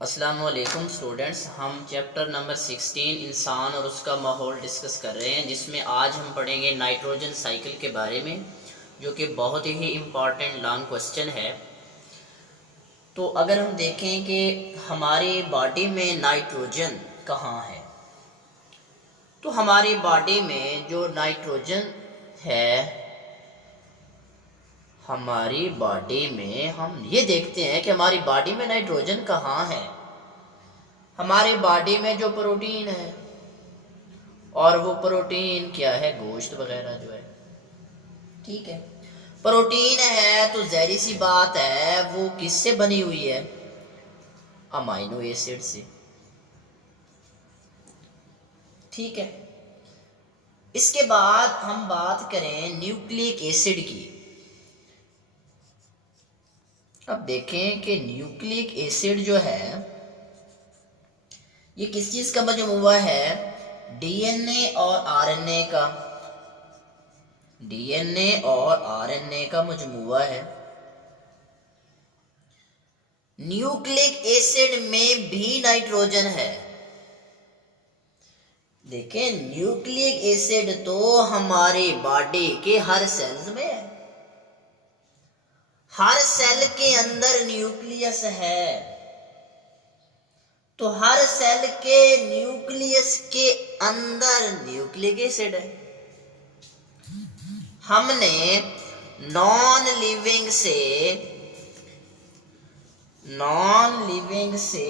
अस्सलाम वालेकुम स्टूडेंट्स, हम चैप्टर नंबर 16 इंसान और उसका माहौल डिस्कस कर रहे हैं, जिसमें आज हम पढ़ेंगे नाइट्रोजन साइकिल के बारे में, जो कि बहुत ही इम्पॉर्टेंट लॉन्ग क्वेश्चन है। तो अगर हम देखें कि हमारी बॉडी में नाइट्रोजन कहाँ है, तो हमारी बॉडी में जो नाइट्रोजन है, हमारी बॉडी में हम ये देखते हैं कि हमारी बॉडी में नाइट्रोजन कहाँ है। हमारे बॉडी में जो प्रोटीन है, और वो प्रोटीन क्या है, गोश्त वगैरह जो है, ठीक है। प्रोटीन है तो ज़ाहिर सी बात है वो किससे बनी हुई है, अमाइनो एसिड से, ठीक है। इसके बाद हम बात करें न्यूक्लिक एसिड की। अब देखें कि न्यूक्लिक एसिड जो है ये किस चीज का मजमूआ है, डीएनए और आरएनए का, डीएनए और आरएनए का मजमूआ है। न्यूक्लिक एसिड में भी नाइट्रोजन है। देखें, न्यूक्लिक एसिड तो हमारे बॉडी के हर सेल्स में है, हर सेल के अंदर न्यूक्लियस है, तो हर सेल के न्यूक्लियस के अंदर न्यूक्लिक एसिड है। हमने नॉन लिविंग से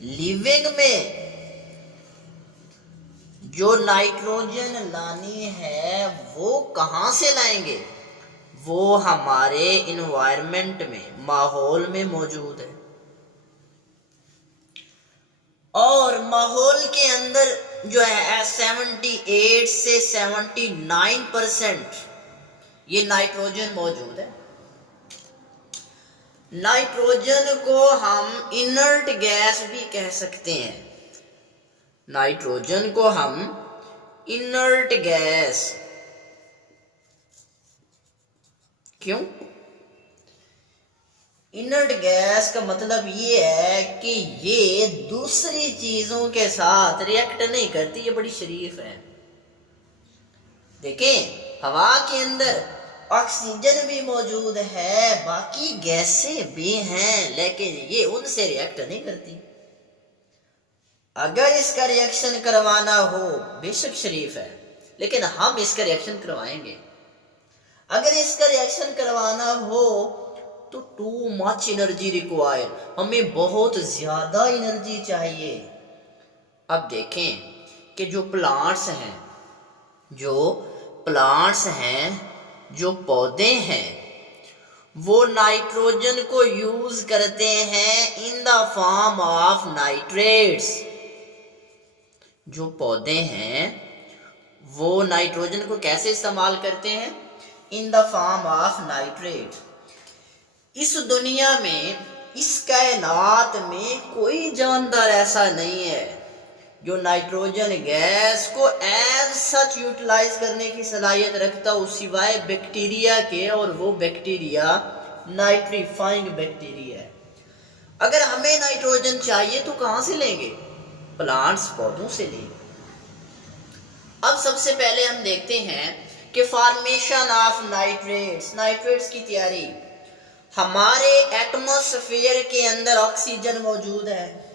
लिविंग में जो नाइट्रोजन लानी है वो कहां से लाएंगे, वो हमारे इन्वायरमेंट में, माहौल में मौजूद है। और माहौल के अंदर जो है 78 से 79% ये नाइट्रोजन मौजूद है। नाइट्रोजन को हम इनर्ट गैस भी कह सकते हैं। नाइट्रोजन को हम इनर्ट गैस, क्यों? इनर्ट गैस का मतलब ये है कि ये दूसरी चीजों के साथ रिएक्ट नहीं करती, ये बड़ी शरीफ है। देखें, हवा के अंदर ऑक्सीजन भी मौजूद है, बाकी गैसें भी हैं, लेकिन ये उनसे रिएक्ट नहीं करती। अगर इसका रिएक्शन करवाना हो, बेशक शरीफ है, लेकिन हम इसका रिएक्शन करवाएंगे। अगर इसका रिएक्शन करवाना हो तो टू मच एनर्जी रिक्वायर, हमें बहुत ज्यादा एनर्जी चाहिए। अब देखें कि जो प्लांट्स हैं, जो पौधे हैं, वो नाइट्रोजन को यूज करते हैं in the form of nitrates. जो पौधे हैं वो नाइट्रोजन को कैसे इस्तेमाल करते हैं, in the form of nitrate. इस दुनिया में, इस कायनात में कोई जानदार ऐसा नहीं है जो नाइट्रोजन गैस को एज सच यूटिलाइज करने की सलाहियत रखता हो, सिवाय बैक्टीरिया के, और वो बैक्टीरिया नाइट्रीफाइंग बैक्टीरिया है। अगर हमें नाइट्रोजन चाहिए तो कहां से लेंगे, प्लांट्स, पौधों से लेंगे। अब सबसे पहले हम देखते हैं कि फॉर्मेशन ऑफ नाइट्रेट्स की तैयारी। हमारे एटमॉस्फेयर के अंदर ऑक्सीजन मौजूद है,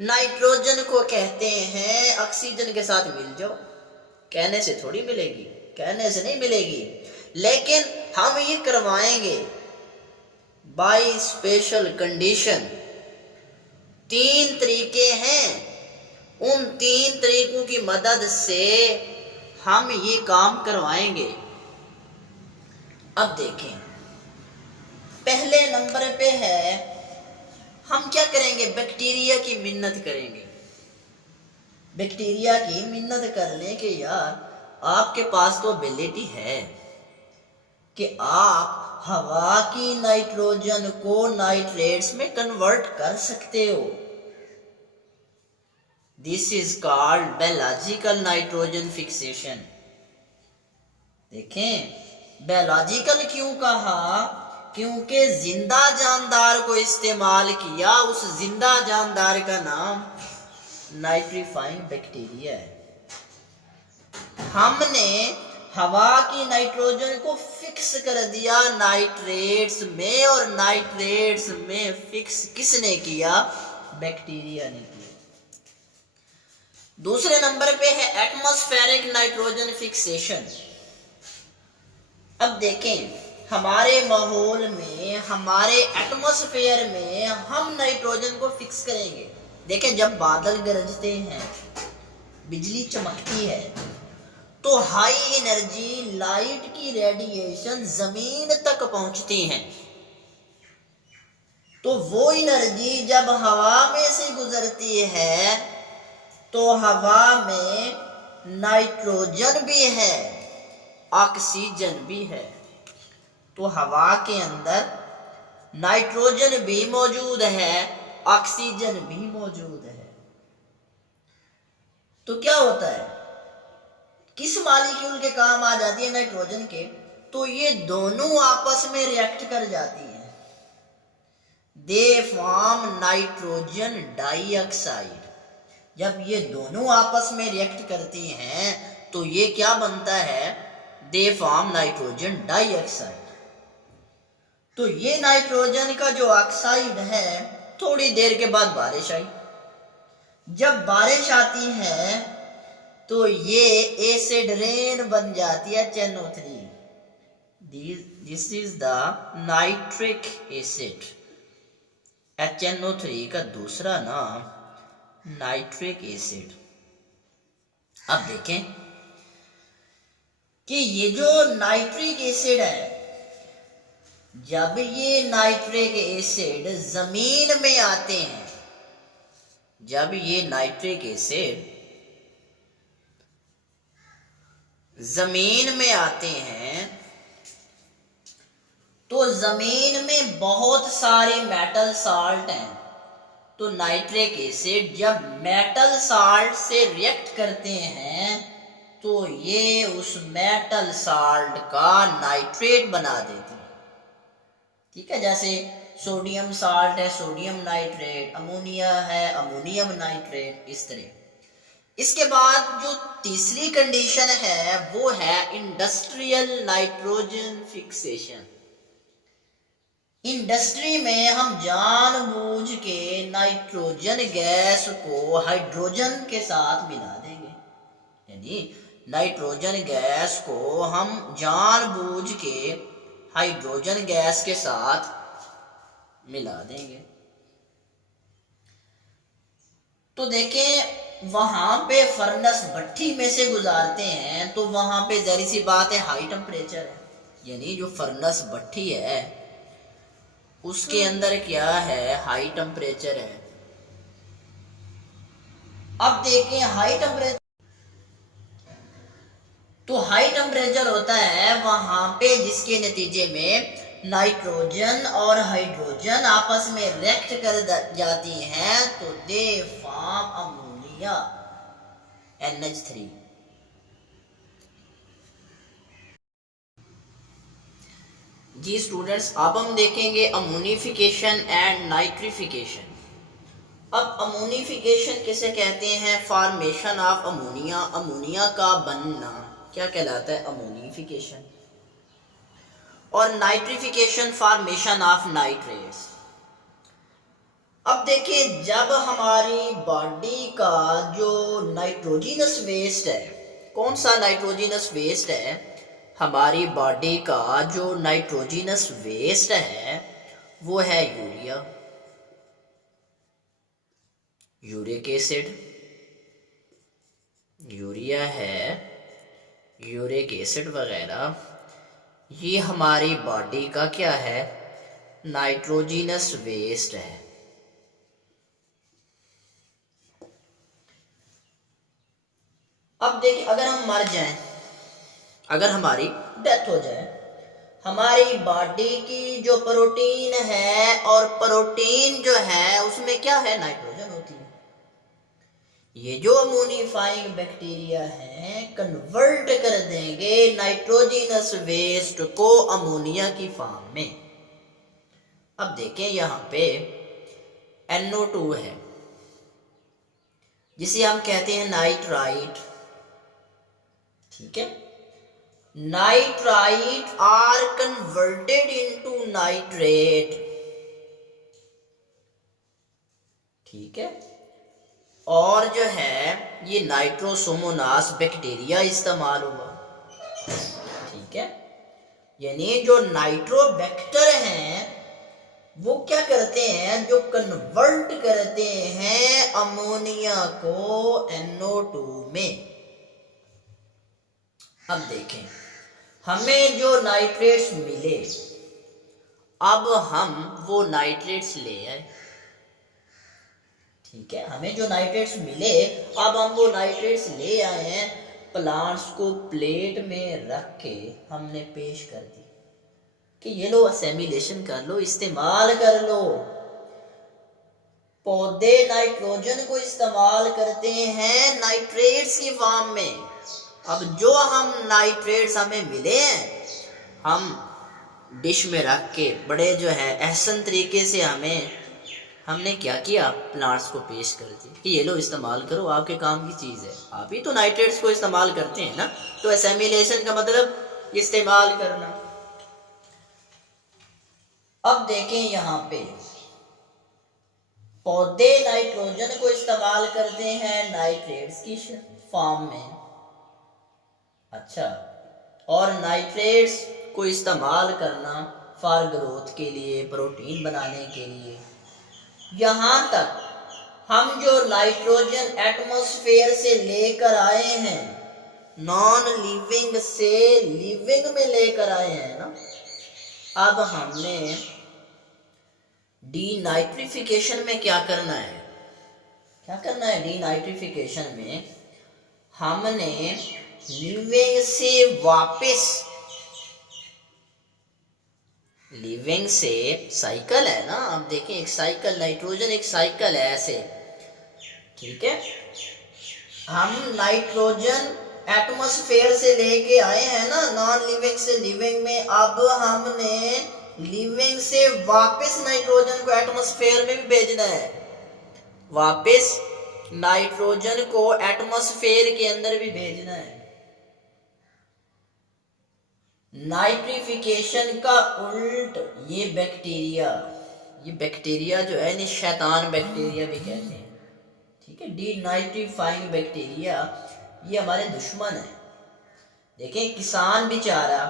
नाइट्रोजन को कहते हैं ऑक्सीजन के साथ मिल जाओ। कहने से थोड़ी मिलेगी, कहने से नहीं मिलेगी, लेकिन हम ये करवाएंगे बाय स्पेशल कंडीशन। 3 तरीके हैं, उन 3 तरीकों की मदद से हम ये काम करवाएंगे। अब देखें, पहले नंबर पे है, हम क्या करेंगे, बैक्टीरिया की मिन्नत करेंगे। बैक्टीरिया की मिन्नत कर लें कि यार आपके पास तो एबिलिटी है कि आप हवा की नाइट्रोजन को नाइट्रेट्स में कन्वर्ट कर सकते हो। This is called biological nitrogen fixation. देखें, बायोलॉजिकल क्यों कहा, क्योंकि जिंदा जानदार को इस्तेमाल किया, उस जिंदा जानदार का नाम नाइट्रीफाइंग बैक्टीरिया है। हमने हवा की नाइट्रोजन को फिक्स कर दिया नाइट्रेट्स में, और नाइट्रेट्स में फिक्स किसने किया? बैक्टीरिया ने किया। दूसरे नंबर पे है एटमॉस्फेरिक नाइट्रोजन फिक्सेशन। अब देखें, हमारे माहौल में, हमारे एटमॉस्फेयर में हम नाइट्रोजन को फिक्स करेंगे। देखें, जब बादल गरजते हैं, बिजली चमकती है, तो हाई एनर्जी लाइट की रेडिएशन जमीन तक पहुंचती है। तो वो एनर्जी जब हवा में से गुजरती है, तो हवा में नाइट्रोजन भी है, ऑक्सीजन भी है। तो हवा के अंदर नाइट्रोजन भी मौजूद है, ऑक्सीजन भी मौजूद है। तो क्या होता है, किस मॉलिक्यूल के काम आ जाती है? नाइट्रोजन के। तो ये दोनों आपस में रिएक्ट कर जाती हैं, दे फॉर्म नाइट्रोजन डाइऑक्साइड। जब ये दोनों आपस में रिएक्ट करती हैं तो ये क्या बनता है? They form nitrogen dioxide. तो ये नाइट्रोजन का जो ऑक्साइड है, थोड़ी देर के बाद बारिश आई। जब बारिश आती है तो ये एसिड रेन बन जाती है HNO3। This is the nitric acid. HNO3 का दूसरा नाम नाइट्रिक एसिड। अब देखें कि ये जो नाइट्रिक एसिड है, जब ये नाइट्रिक एसिड जमीन में आते हैं, जब ये नाइट्रिक एसिड जमीन में आते हैं, तो जमीन में बहुत सारे मेटल साल्ट हैं। तो नाइट्रिक एसिड जब मेटल साल्ट से रिएक्ट करते हैं, तो ये उस मेटल साल्ट का नाइट्रेट बना देते हैं। ठीक है, जैसे सोडियम साल्ट है, सोडियम नाइट्रेट, अमोनिया है, अमोनियम नाइट्रेट, इस तरह। इसके बाद जो तीसरी कंडीशन है वो है इंडस्ट्रियल नाइट्रोजन फिक्सेशन। इंडस्ट्री में हम जानबूझ के नाइट्रोजन गैस को हाइड्रोजन के साथ मिला देंगे, यानी नाइट्रोजन गैस को हम जानबूझ के हाइड्रोजन गैस के साथ मिला देंगे। तो देखें, वहां पे फर्नेस भट्टी में से गुजारते हैं, तो वहां पे जहरी सी बात है हाई टेम्परेचर है, यानी जो फर्नेस भट्टी है उसके अंदर क्या है? हाई टेम्परेचर है। अब देखें हाई टेम्परेचर, तो हाई टेम्परेचर होता है वहां पे जिसके नतीजे में नाइट्रोजन और हाइड्रोजन आपस में रिएक्ट कर जाती हैं, तो दे फॉर्म अमोनिया NH3। जी स्टूडेंट्स, अब हम देखेंगे अमोनिफिकेशन एंड नाइट्रिफिकेशन। अब अमोनिफिकेशन किसे कहते हैं? फॉर्मेशन ऑफ अमोनिया, अमोनिया का बनना क्या कहलाता है? अमोनिफिकेशन। और नाइट्रिफिकेशन फॉर्मेशन ऑफ नाइट्रेट्स। अब देखिए, जब हमारी बॉडी का जो नाइट्रोजिनस वेस्ट है, कौन सा नाइट्रोजिनस वेस्ट है? हमारी बॉडी का जो नाइट्रोजिनस वेस्ट है वो है यूरिया, यूरिक एसिड, यूरिया है, यूरिक एसिड वगैरह। ये हमारी बॉडी का क्या है? नाइट्रोजिनस वेस्ट है। अब देखिए, अगर हम मर जाएं, अगर हमारी डेथ हो जाए, हमारी बॉडी की जो प्रोटीन है, और प्रोटीन जो है उसमें क्या है? नाइट्रोजन होती है। ये जो अमोनिफाइंग बैक्टीरिया है कन्वर्ट कर देंगे नाइट्रोजिनस वेस्ट को अमोनिया की फॉर्म में। अब देखें यहाँ पे NO2 है जिसे हम कहते हैं नाइट्राइट, ठीक है। Nitrite are converted into nitrate, ठीक है। और जो है ये नाइट्रोसोमोनास बैक्टीरिया इस्तेमाल हुआ, ठीक है। यानी जो नाइट्रोबैक्टर हैं वो क्या करते हैं, जो कन्वर्ट करते हैं अमोनिया को NO2 में। अब देखें हमें जो नाइट्रेट्स मिले, अब हम वो नाइट्रेट्स ले आए, ठीक है। हमें जो नाइट्रेट्स मिले अब हम वो नाइट्रेट्स ले आए हैं, प्लांट्स को प्लेट में रख के हमने पेश कर दी कि ये लो असेमिलेशन कर लो, इस्तेमाल कर लो। पौधे नाइट्रोजन को इस्तेमाल करते हैं नाइट्रेट्स की फॉर्म में। अब जो हम नाइट्रेट्स हमें मिले हैं, हम डिश में रख के बड़े जो है एहसन तरीके से हमने क्या किया, प्लांट्स को पेश कर दी कि ये लो इस्तेमाल करो, आपके काम की चीज़ है। आप ही तो नाइट्रेट्स को इस्तेमाल करते हैं ना, तो एसेमिलेशन का मतलब इस्तेमाल करना। अब देखें यहाँ पे पौधे नाइट्रोजन को इस्तेमाल करते हैं नाइट्रेट्स की फॉर्म में, अच्छा। और नाइट्रेट्स को इस्तेमाल करना फॉर ग्रोथ के लिए, प्रोटीन बनाने के लिए। यहाँ तक हम जो नाइट्रोजन एटमॉस्फेयर से लेकर आए हैं, नॉन लिविंग से लिविंग में लेकर आए हैं ना, अब हमने डीनाइट्रिफिकेशन में क्या करना है, डीनाइट्रिफिकेशन में हमने लिविंग से साइकिल है ना, आप देखें एक साइकिल, नाइट्रोजन एक साइकिल है ऐसे, ठीक है। हम नाइट्रोजन एटमॉस्फेयर से लेके आए हैं ना, नॉन लिविंग से लिविंग में, अब हमने लिविंग से वापस नाइट्रोजन को एटमॉस्फेयर में भी भेजना है, वापस नाइट्रोजन को एटमॉस्फेयर के अंदर भी भेजना है। नाइट्रिफिकेशन का उल्ट ये बैक्टीरिया जो है, शैतान बैक्टीरिया भी कहते हैं, ठीक है। डीनाइट्रीफाइंग बैक्टीरिया ये हमारे दुश्मन है। देखें किसान बेचारा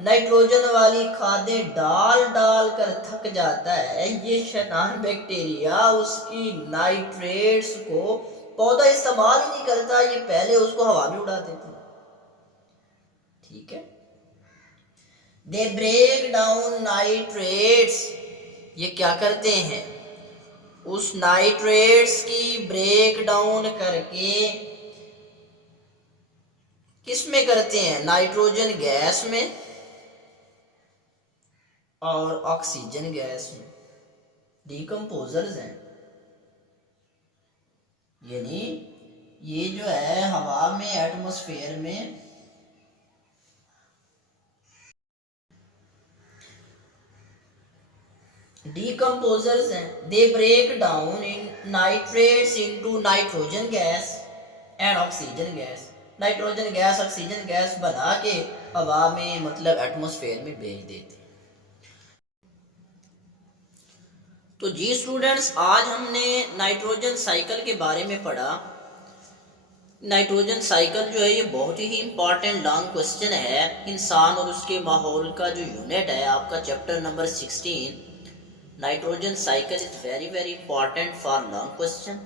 नाइट्रोजन वाली खादें डाल डाल कर थक जाता है, ये शैतान बैक्टीरिया उसकी नाइट्रेट्स को पौधा इस्तेमाल ही नहीं करता, ये पहले उसको हवा में उड़ा देता, ठीक है। दे ब्रेक डाउन नाइट्रेट्स, ये क्या करते हैं, उस नाइट्रेट्स की ब्रेक डाउन करके किस में करते हैं, नाइट्रोजन गैस में और ऑक्सीजन गैस में, डिकम्पोजर्स हैं। यानी ये जो है हवा में, एटमॉस्फेयर में decomposers हैं। They break down in nitrates into nitrogen gas and oxygen gas। Nitrogen gas, oxygen gas बना के हवा में, मतलब एटमॉस्फेयर में भेज देते। तो जी स्टूडेंट्स, आज हमने नाइट्रोजन साइकिल के बारे में पढ़ा। नाइट्रोजन साइकिल जो है ये बहुत ही इम्पॉर्टेंट लॉन्ग क्वेश्चन है। इंसान और उसके माहौल का जो यूनिट है आपका chapter number 16, nitrogen cycle is very very important for long question.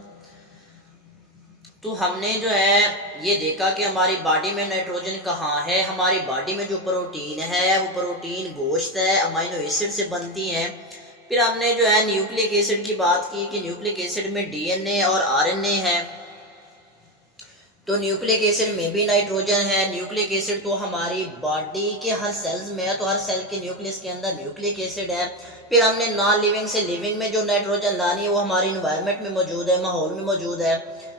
तो हमने जो है ये देखा कि हमारी बॉडी में नाइट्रोजन कहाँ है। हमारी बॉडी में जो प्रोटीन है वो प्रोटीन गोश्त है, अमाइनो एसिड से बनती हैं। फिर हमने जो है न्यूक्लिक एसिड की बात की कि न्यूक्लिक एसिड में डीएनए और आरएनए है, तो न्यूक्लिक एसिड में भी नाइट्रोजन है। न्यूक्लिक एसिड तो हमारी बॉडी के हर सेल्स में है, तो हर सेल के न्यूक्लियस के अंदर न्यूक्लिक एसिड है। फिर हमने नॉन लिविंग से लिविंग में जो नाइट्रोजन लानी है वो हमारी इन्वायरमेंट में मौजूद है, माहौल में मौजूद है,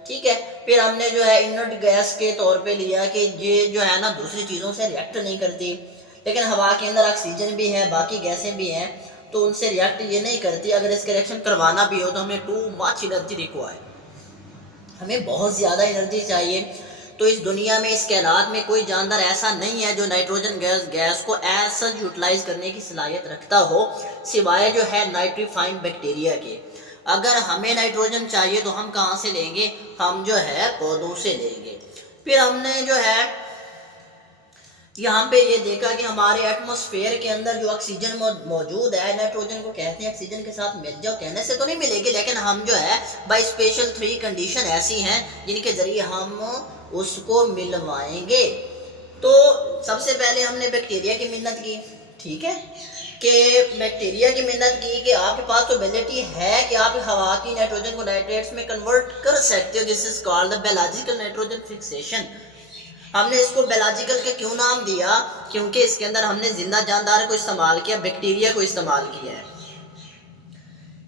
ठीक है। फिर हमने जो है इनर्ट गैस के तौर पे लिया कि ये जो है ना दूसरी चीज़ों से रिएक्ट नहीं करती, लेकिन हवा के अंदर ऑक्सीजन भी है, बाकी गैसें भी हैं। तो उनसे रिएक्ट ये नहीं करती। अगर इसका रिएक्शन करवाना भी हो तो हमें टू मच एनर्जी रिक्वायर, हमें बहुत ज़्यादा एनर्जी चाहिए। तो इस दुनिया में, इस कायनात में कोई जानदार ऐसा नहीं है जो नाइट्रोजन गैस को ऐसा यूटिलाइज करने की सलाहियत रखता हो, सिवाय जो है नाइट्रीफाइंग बैक्टीरिया के। अगर हमें नाइट्रोजन चाहिए तो हम कहाँ से लेंगे? हम जो है पौधों से लेंगे। फिर हमने जो है यहाँ पे ये देखा कि हमारे एटमॉस्फेयर के अंदर जो ऑक्सीजन मौजूद है, नाइट्रोजन को कहते हैं ऑक्सीजन के साथ मिल जाओ, कहने से तो नहीं मिलेगी, लेकिन हम जो है बाय स्पेशल 3 कंडीशन ऐसी हैं जिनके जरिए हम उसको मिलवाएंगे। तो सबसे पहले हमने बैक्टीरिया की मिन्नत की, ठीक है, कि बैक्टीरिया की मिन्नत की कि आपके पास तो एबिलिटी है कि आप हवा की नाइट्रोजन को नाइट्रेट्स में कन्वर्ट कर सकते हो। This is called the biological nitrogen fixation. हमने इसको बायोलॉजिकल के क्यों नाम दिया? क्योंकि इसके अंदर हमने जिंदा जानदार को इस्तेमाल किया, बैक्टीरिया को इस्तेमाल किया है।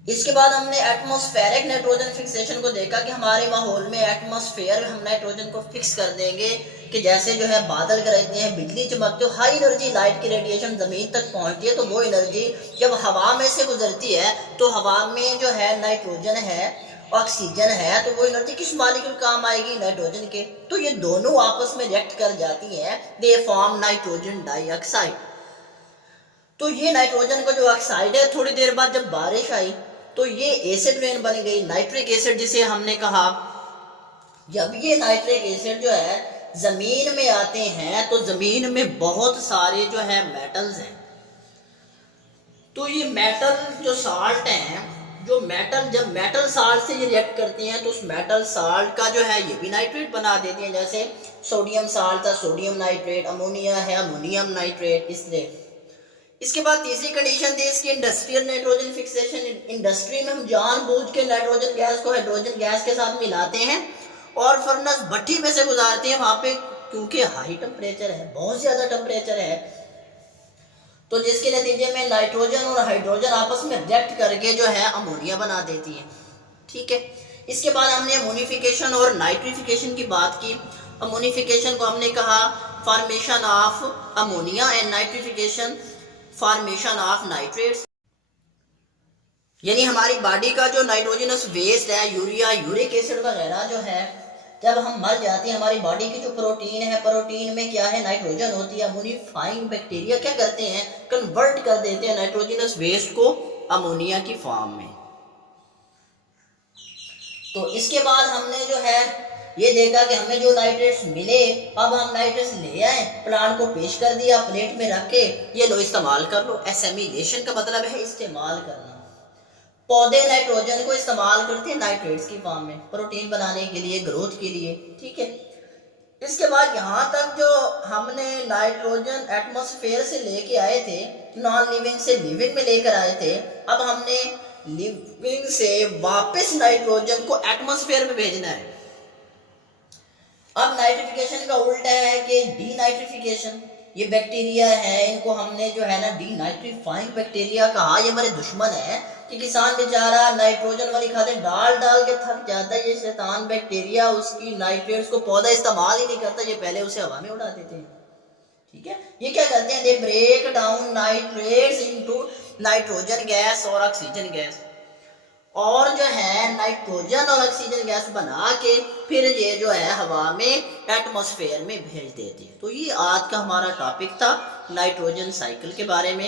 इसके बाद हमने एटमॉस्फेरिक नाइट्रोजन फिक्सेशन को देखा कि हमारे माहौल में एटमॉस्फेयर में हम नाइट्रोजन को फिक्स कर देंगे कि जैसे जो है बादल गरजते हैं, बिजली चमकते हो, हाई एनर्जी लाइट की रेडिएशन ज़मीन तक पहुंचती है, तो वो एनर्जी जब हवा में से गुजरती है तो हवा में जो है नाइट्रोजन है, ऑक्सीजन है, तो वो एनर्जी किस मॉलिक्यूल काम आएगी? नाइट्रोजन के। तो ये दोनों आपस में रिएक्ट कर जाती हैं, दे फॉर्म नाइट्रोजन डाइऑक्साइड। तो ये नाइट्रोजन का जो ऑक्साइड है, थोड़ी देर बाद जब बारिश आई तो ये एसिड रेन बन गई, नाइट्रिक एसिड जिसे हमने कहा। जब ये नाइट्रिक एसिड जो है जमीन में आते हैं तो जमीन में बहुत सारे जो है मेटल्स हैं। तो ये मेटल जो साल्ट हैं, जो मेटल, जब मेटल साल्ट से ये रिएक्ट करती हैं तो उस मेटल साल्ट का जो है ये भी नाइट्रेट बना देती हैं। जैसे सोडियम साल्ट था, सोडियम नाइट्रेट, अमोनिया है, अमोनियम नाइट्रेट, इसलिए। इसके बाद तीसरी कंडीशन थी इसकी इंडस्ट्रियल नाइट्रोजन फिक्सेशन। इंडस्ट्री में हम जानबूझ के नाइट्रोजन गैस को हाइड्रोजन गैस के साथ मिलाते हैं और फर्नेस भट्टी में से गुजारते हैं वहाँ पे, क्योंकि हाई टेम्परेचर है, बहुत ज़्यादा टेम्परेचर है, तो जिसके नतीजे में नाइट्रोजन और हाइड्रोजन आपस में रिएक्ट करके जो है अमोनिया बना देती है, ठीक है। इसके बाद हमने अमोनिफिकेशन और नाइट्रिफिकेशन की बात की। अमोनिफिकेशन को हमने कहा formation of ammonia and nitrification formation of nitrates. यानी हमारी बॉडी का जो नाइट्रोजनस वेस्ट है, यूरिया, यूरिक एसिड वगैरह जो है, जब हम मर जाते हैं हमारी बॉडी की जो प्रोटीन है, प्रोटीन में क्या है? नाइट्रोजन होती है। अमोनिफाइंग बैक्टीरिया क्या करते हैं? कन्वर्ट कर देते हैं नाइट्रोजनस वेस्ट को अमोनिया की फॉर्म में। तो इसके बाद हमने जो है ये देखा कि हमें जो नाइट्रेट्स मिले, अब हम नाइट्रेट्स ले आए, प्लांट को पेश कर दिया, प्लेट में रख के ये लो इस्तेमाल कर लो। एसेमिलेशन का मतलब है इस्तेमाल करना। पौधे नाइट्रोजन को इस्तेमाल करते हैं नाइट्रेट्स की फॉर्म में, प्रोटीन बनाने के लिए, ग्रोथ के लिए, ठीक है। इसके बाद यहाँ तक जो हमने नाइट्रोजन एटमॉस्फेयर से लेके आए थे, नॉन लिविंग से लिविंग में लेकर आए थे, अब हमने लिविंग से वापस नाइट्रोजन को एटमॉस्फेयर में भेजना है। अब नाइट्रिफिकेशन का उल्टा है कि डीनाइट्रिफिकेशन। ये बैक्टीरिया है, इनको हमने जो है ना डीनाइट्रीफाइंग बैक्टीरिया कहा। ये हमारे दुश्मन है कि किसान बेचारा नाइट्रोजन वाली खादें डाल डाल के थक जाता है। ये शैतान बैक्टीरिया उसकी नाइट्रेट्स को पौधा इस्तेमाल ही नहीं करता, ये पहले उसे हवा में उड़ा देते हैं, ठीक है। ये क्या करते हैं? They break down nitrates into nitrogen gas और ऑक्सीजन गैस, और जो है नाइट्रोजन और ऑक्सीजन गैस बना के फिर ये जो है हवा में एटमॉस्फेयर में भेज देती है। तो ये आज का हमारा टॉपिक था नाइट्रोजन साइकिल के बारे में।